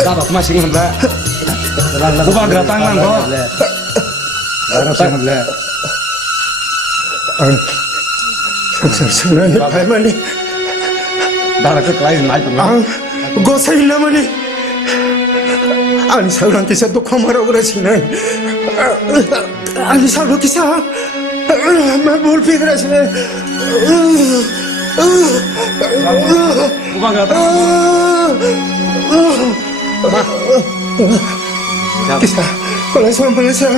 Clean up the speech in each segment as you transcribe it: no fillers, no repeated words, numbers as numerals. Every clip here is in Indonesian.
Dapat masih nggak? Coba gerak tangan kok. Harus nggak? Sebenarnya apa mana? Darah ke lain naik tuh. Gue saya nama nih. Ani saya nanti satu kamar orang sini. Ani saya kisah. Mabul pikir sini. Coba gerak tangan. Kisah. Kalau saya belasah.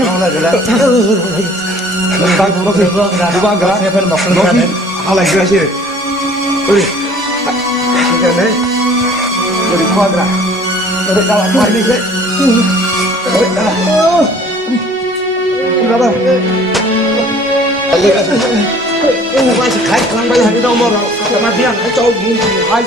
Tak kurang sih. Coba gerak. Halai gerak sih. Ui. Ini. Beri kuadra. Beri kalah hari ini sih. Beri kalah. Berapa? Masih kait, orang banyak di nomor. Kematian, kacau, hai.